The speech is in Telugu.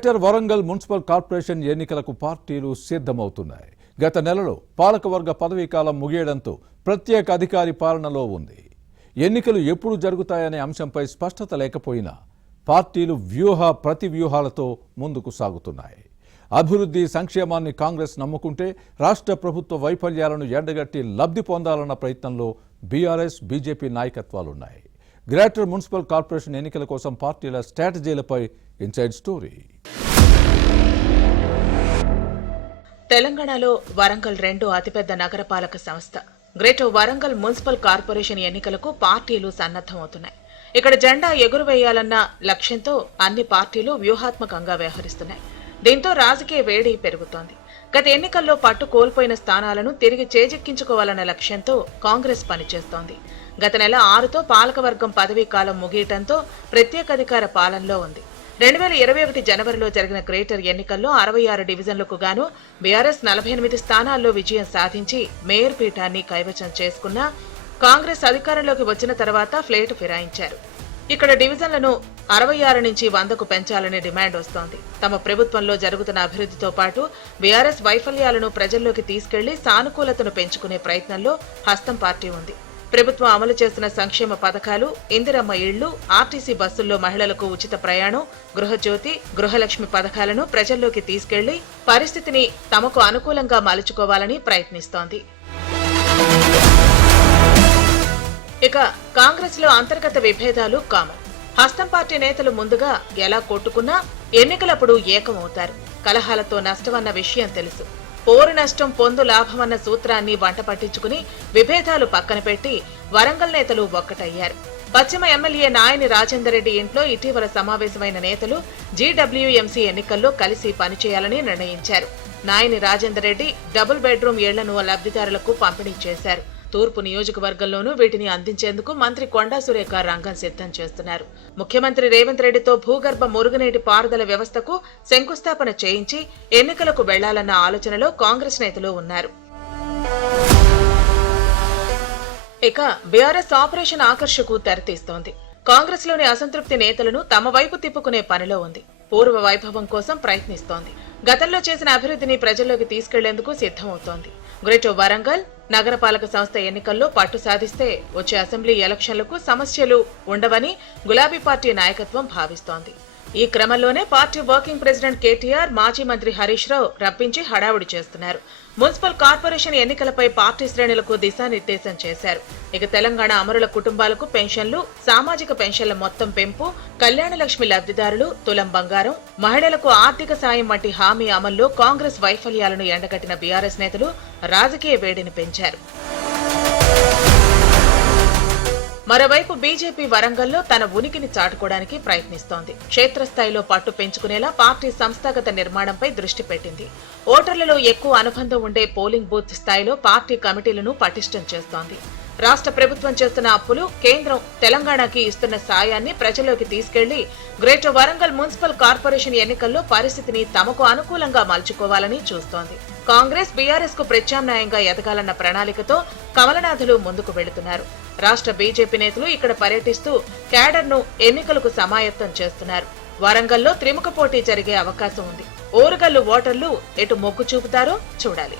గ్రేటర్ వరంగల్ మున్సిపల్ కార్పొరేషన్ ఎన్నికలకు పార్టీలు సిద్ధమవుతున్నాయి. గత నెలలో పాలకవర్గ పదవీకాలం ముగియడంతో ప్రత్యేక అధికారి పాలనలో ఉంది. ఎన్నికలు ఎప్పుడు జరుగుతాయనే అంశంపై స్పష్టత లేకపోయినా పార్టీలు ప్రతివ్యూహాలతో ముందుకు సాగుతున్నాయి. అభివృద్ధి సంక్షేమాన్ని కాంగ్రెస్ నమ్ముకుంటే రాష్ట్ర ప్రభుత్వ వైఫల్యాలను ఎండగట్టి లబ్ధి పొందాలన్న ప్రయత్నంలో బీఆర్ఎస్, బీజేపీ నాయకత్వాలున్నాయి. గ్రేటర్ మున్సిపల్ కార్పొరేషన్ ఎన్నికల కోసం పార్టీల స్ట్రాటజీలపై ఇన్సైడ్ స్టోరీ. తెలంగాణలో వరంగల్ రెండో అతిపెద్ద నగరపాలక సంస్థ. గ్రేటర్ వరంగల్ మున్సిపల్ కార్పొరేషన్ ఎన్నికలకు పార్టీలు సన్నద్దమవుతున్నాయి. ఇక్కడ జెండా ఎగురవేయాలన్న లక్ష్యంతో అన్ని పార్టీలు వ్యూహాత్మకంగా వ్యవహరిస్తున్నాయి. దీంతో రాజకీయ వేడి పెరుగుతోంది. గత ఎన్నికల్లో పట్టు కోల్పోయిన స్థానాలను తిరిగి చేజిక్కించుకోవాలన్న లక్ష్యంతో కాంగ్రెస్ పనిచేస్తోంది. గత నెల 6తో పాలకవర్గం పదవీ కాలం ముగియటంతో ప్రత్యేకాధికార పాలనలో ఉంది. 2021 జనవరిలో జరిగిన గ్రేటర్ ఎన్నికల్లో 66 డివిజన్లకు గాను బీఆర్ఎస్ 48 స్థానాల్లో విజయం సాధించి మేయర్ పీఠాన్ని కైవసం చేసుకున్న కాంగ్రెస్ అధికారంలోకి వచ్చిన తర్వాత ఫ్లేటు ఫిరాయించారు. ఇక్కడ డివిజన్లను 66 నుంచి 100కు పెంచాలనే డిమాండ్ వస్తోంది. తమ ప్రభుత్వంలో జరుగుతున్న అభివృద్ధితో పాటు బీఆర్ఎస్ వైఫల్యాలను ప్రజల్లోకి తీసుకెళ్లి సానుకూలతను పెంచుకునే ప్రయత్నంలో హస్తం పార్టీ ఉంది. ప్రభుత్వం అమలు చేస్తున్న సంక్షేమ పథకాలు, ఇందిరమ్మ ఇళ్లు, ఆర్టీసీ బస్సుల్లో మహిళలకు ఉచిత ప్రయాణం, గృహజ్యోతి, గృహలక్ష్మి పథకాలను ప్రజల్లోకి తీసుకెళ్లి పరిస్థితిని తమకు అనుకూలంగా మలుచుకోవాలని ప్రయత్నిస్తోంది. ఇక కాంగ్రెస్ లో అంతర్గత విభేదాలు కామన్. హస్తం పార్టీ నేతలు ముందుగా ఎలా కొట్టుకున్నా ఎన్నికలప్పుడు ఏకమవుతారు. కలహాలతో నష్టమన్న విషయం తెలుసు. పోరు నష్టం పొందు లాభమన్న సూత్రాన్ని వంట పట్టించుకుని విభేదాలు పక్కన పెట్టి వరంగల్ నేతలు ఒక్కటయ్యారు. పశ్చిమ ఎమ్మెల్యే నాయని రాజేందర్ రెడ్డి ఇంట్లో ఇటీవల సమావేశమైన నేతలు జీడబ్ల్యూఎంసీ ఎన్నికల్లో కలిసి పనిచేయాలని నిర్ణయించారు. నాయని రాజేందర్ రెడ్డి డబుల్ బెడ్రూమ్ ఇళ్లను లబ్ధిదారులకు పంపిణీ చేశారు. తూర్పు నియోజకవర్గంలోనూ వీటిని అందించేందుకు మంత్రి కొండా సురేఖ రంగం సిద్ధం చేస్తున్నారు. ముఖ్యమంత్రి రేవంత్ రెడ్డితో భూగర్భ మురుగునీటి పారుదల వ్యవస్థకు శంకుస్థాపన చేయించి ఎన్నికలకు వెళ్లాలన్న ఆలోచనలో కాంగ్రెస్ నేతలు ఉన్నారు. ఇక బీఆర్ఎస్ ఆపరేషన్ ఆకర్షకు తెరతీస్తోంది. కాంగ్రెస్ లోని అసంతృప్తి నేతలను తమ వైపు తిప్పుకునే పనిలో ఉంది. పూర్వ వైభవం కోసం ప్రయత్నిస్తోంది. గతంలో చేసిన అభివృద్ధిని ప్రజల్లోకి తీసుకెళ్లేందుకు సిద్ధమవుతోంది. గ్రేటర్ వరంగల్ నగరపాలక సంస్థ ఎన్నికల్లో పట్టు సాధిస్తే వచ్చే అసెంబ్లీ ఎలక్షన్లకు సమస్యలు ఉండవని గులాబీ పార్టీ నాయకత్వం భావిస్తోంది. ఈ క్రమంలోనే పార్టీ వర్కింగ్ ప్రెసిడెంట్ కేటీఆర్, మాజీ మంత్రి హరీష్ రావు రప్పించి హడావుడి చేస్తున్నారు. మున్సిపల్ కార్పొరేషన్ ఎన్నికలపై పార్టీ శ్రేణులకు దిశానిర్దేశం చేశారు. ఇక తెలంగాణ అమరుల కుటుంబాలకు పెన్షన్లు, సామాజిక పెన్షన్ల మొత్తం పెంపు, కళ్యాణలక్ష్మి లబ్ధిదారులు, తులం బంగారం, మహిళలకు ఆర్థిక సాయం వంటి హామీ అమల్లో కాంగ్రెస్ వైఫల్యాలను ఎండగట్టిన బీఆర్ఎస్ నేతలు రాజకీయ వేడిని పెంచారు. మరోవైపు బీజేపీ వరంగల్లో తన ఉనికిని చాటుకోవడానికి ప్రయత్నిస్తోంది. క్షేత్రస్థాయిలో పట్టు పెంచుకునేలా పార్టీ సంస్థాగత నిర్మాణంపై దృష్టి పెట్టింది. ఓటర్లలో ఎక్కువ అనుబంధం ఉండే పోలింగ్ బూత్ స్థాయిలో పార్టీ కమిటీలను పటిష్టం చేస్తోంది. రాష్ట్ర ప్రభుత్వం చేస్తున్న అప్పులు, కేంద్రం తెలంగాణకి ఇస్తున్న సాయాన్ని ప్రజల్లోకి తీసుకెళ్లి గ్రేటర్ వరంగల్ మున్సిపల్ కార్పొరేషన్ ఎన్నికల్లో పరిస్థితిని తమకు అనుకూలంగా మలుచుకోవాలని చూస్తోంది. కాంగ్రెస్, బీఆర్ఎస్ కు ప్రత్యామ్నాయంగా ఎదగాలన్న ప్రణాళికతో కమలనాథులు ముందుకు వెళుతున్నారు. రాష్ట్ర బీజేపీ నేతలు ఇక్కడ పర్యటిస్తూ క్యాడర్ను ఎన్నికలకు సమాయత్తం చేస్తున్నారు. వరంగల్లో త్రిముఖ పోటీ జరిగే అవకాశం ఉంది. ఓరుగల్లు ఓటర్లు ఎటు మొగ్గు చూపుతారో చూడాలి.